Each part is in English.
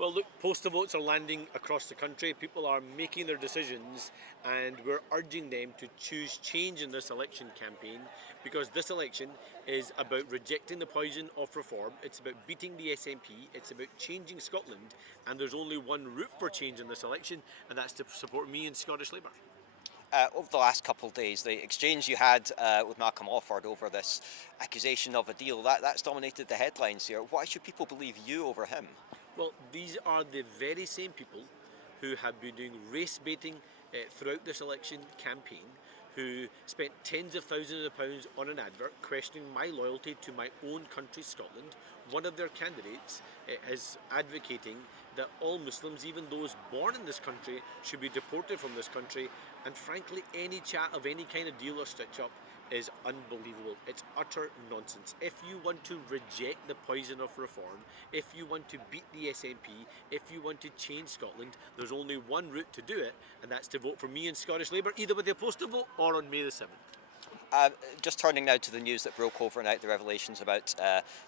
Well, look, postal votes are landing across the country. People are making their decisions, and we're urging them to choose change in this election campaign, because this election is about rejecting the poison of reform. It's about beating the SNP. It's about changing Scotland, and there's only one route for change in this election, and that's to support me and Scottish Labour. Over the last couple of days, the exchange you had with Malcolm Offord over this accusation of a deal, that's dominated the headlines here. Why should people believe you over him? Well, these are the very same people who have been doing race baiting throughout this election campaign, who spent tens of thousands of pounds on an advert questioning my loyalty to my own country, Scotland. One of their candidates is advocating that all Muslims, even those born in this country, should be deported from this country. And frankly, any chat of any kind of deal or stitch-up is unbelievable. It's utter nonsense. If you want to reject the poison of reform, if you want to beat the SNP, if you want to change Scotland, there's only one route to do it, and that's to vote for me and Scottish Labour, either with the postal vote or on May the 7th. Just turning now to the news that broke overnight, the revelations about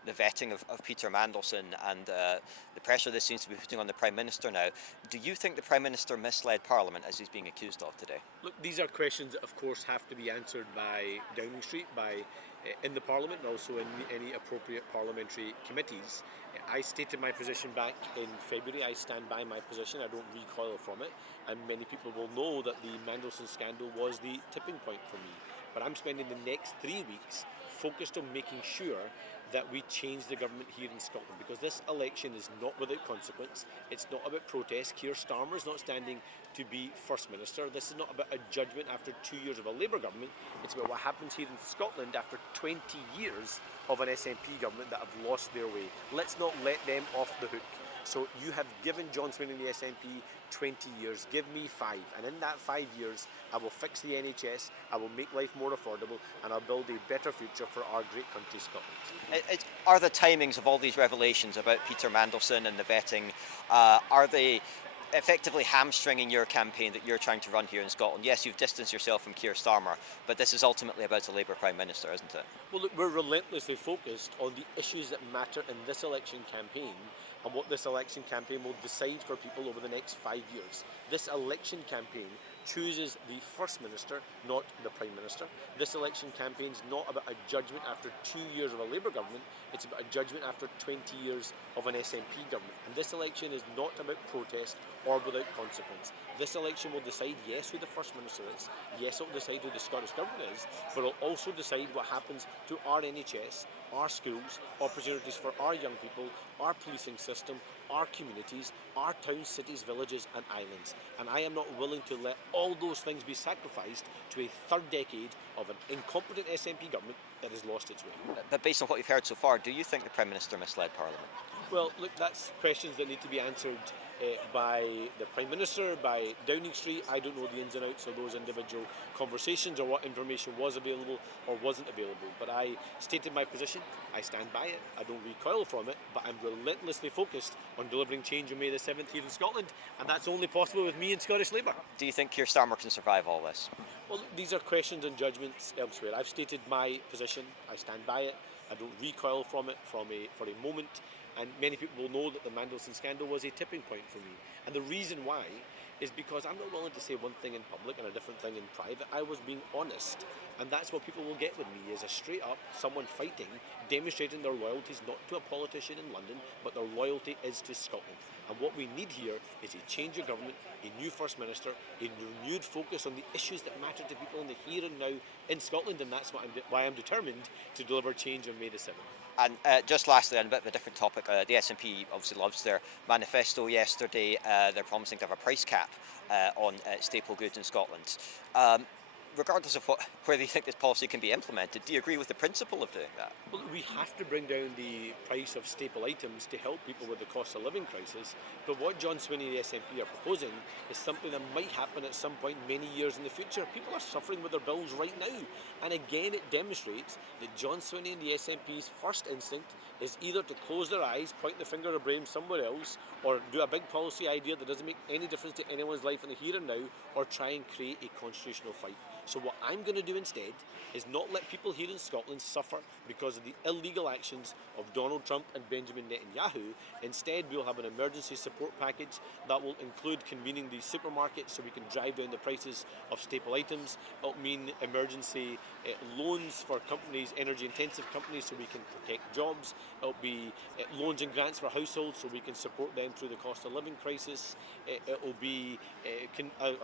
the vetting of Peter Mandelson and the pressure this seems to be putting on the Prime Minister now. Do you think the Prime Minister misled Parliament as he's being accused of today? Look, these are questions that of course have to be answered by Downing Street, in the Parliament, and also in any appropriate parliamentary committees. I stated my position back in February. I stand by my position. I don't recoil from it, and many people will know that the Mandelson scandal was the tipping point for me. But I'm spending the next 3 weeks focused on making sure that we change the government here in Scotland, because this election is not without consequence. It's not about protest. Keir Starmer is not standing to be First Minister. This is not about a judgment after 2 years of a Labour government. It's about what happens here in Scotland after 20 years of an SNP government that have lost their way. Let's not let them off the hook. So you have given John Swinney and the SNP 20 years, give me 5, and in that 5 years I will fix the NHS, I will make life more affordable, and I'll build a better future for our great country, Scotland. Are the timings of all these revelations about Peter Mandelson and the vetting, are they effectively hamstringing your campaign that you're trying to run here in Scotland? Yes, you've distanced yourself from Keir Starmer, but this is ultimately about a Labour Prime Minister, isn't it? Well, look, we're relentlessly focused on the issues that matter in this election campaign, and what this election campaign will decide for people over the next 5 years. This election campaign chooses the First Minister, not the Prime Minister. This election campaign is not about a judgment after 2 years of a Labour government, it's about a judgment after 20 years of an SNP government. And this election is not about protest or without consequence. This election will decide, yes, who the First Minister is, yes, it will decide who the Scottish Government is, but it will also decide what happens to our NHS, our schools, opportunities for our young people, our policing system, our communities, our towns, cities, villages and islands. And I am not willing to let all those things be sacrificed to a third decade of an incompetent SNP government that has lost its way. But based on what you've heard so far, do you think the Prime Minister misled Parliament? Well, look, that's questions that need to be answered by the Prime Minister, by Downing Street. I don't know the ins and outs of those individual conversations or what information was available or wasn't available. But I stated my position, I stand by it, I don't recoil from it, but I'm relentlessly focused on delivering change on May the 7th here in Scotland, and that's only possible with me and Scottish Labour. Do you think Keir Starmer can survive all this? Well, these are questions and judgments elsewhere. I've stated my position, I stand by it, I don't recoil from it for a moment. And many people will know that the Mandelson scandal was a tipping point for me. And the reason why is because I'm not willing to say one thing in public and a different thing in private. I was being honest. And that's what people will get with me, is a straight up someone fighting, demonstrating their loyalties not to a politician in London, but their loyalty is to Scotland. And what we need here is a change of government, a new First Minister, a renewed focus on the issues that matter to people in the here and now in Scotland, and that's why I'm determined to deliver change on May the 7th. And just lastly, on a bit of a different topic, the SNP obviously loves their manifesto yesterday. They're promising to have a price cap on staple goods in Scotland. Regardless of where they think this policy can be implemented, do you agree with the principle of doing that? Well, we have to bring down the price of staple items to help people with the cost of living crisis. But what John Swinney and the SNP are proposing is something that might happen at some point many years in the future. People are suffering with their bills right now. And again, it demonstrates that John Swinney and the SNP's first instinct is either to close their eyes, point the finger of blame somewhere else, or do a big policy idea that doesn't make any difference to anyone's life in the here and now, or try and create a constitutional fight. So what I'm going to do instead is not let people here in Scotland suffer because of the illegal actions of Donald Trump and Benjamin Netanyahu. Instead, we'll have an emergency support package that will include convening these supermarkets so we can drive down the prices of staple items. It'll mean emergency loans for companies, energy intensive companies, so we can protect jobs. It'll be loans and grants for households so we can support them through the cost of living crisis. It'll be,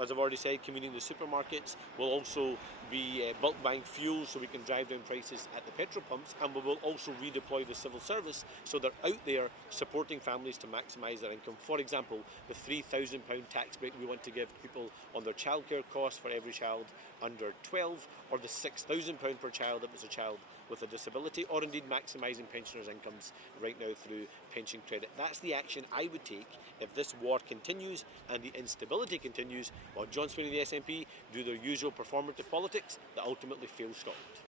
as I've already said, convening the supermarkets. We'll also be bulk buying fuel so we can drive down prices at the petrol pumps, and we will also redeploy the civil service so they're out there supporting families to maximise their income. For example, the £3,000 tax break we want to give people on their childcare costs for every child under 12, or the £6,000 per child if it's a child with a disability, or indeed maximising pensioners' incomes right now through pension credit. That's the action I would take if this war continues and the instability continues, while John Sweeney and the SNP do their usual performative politics that ultimately fail Scotland.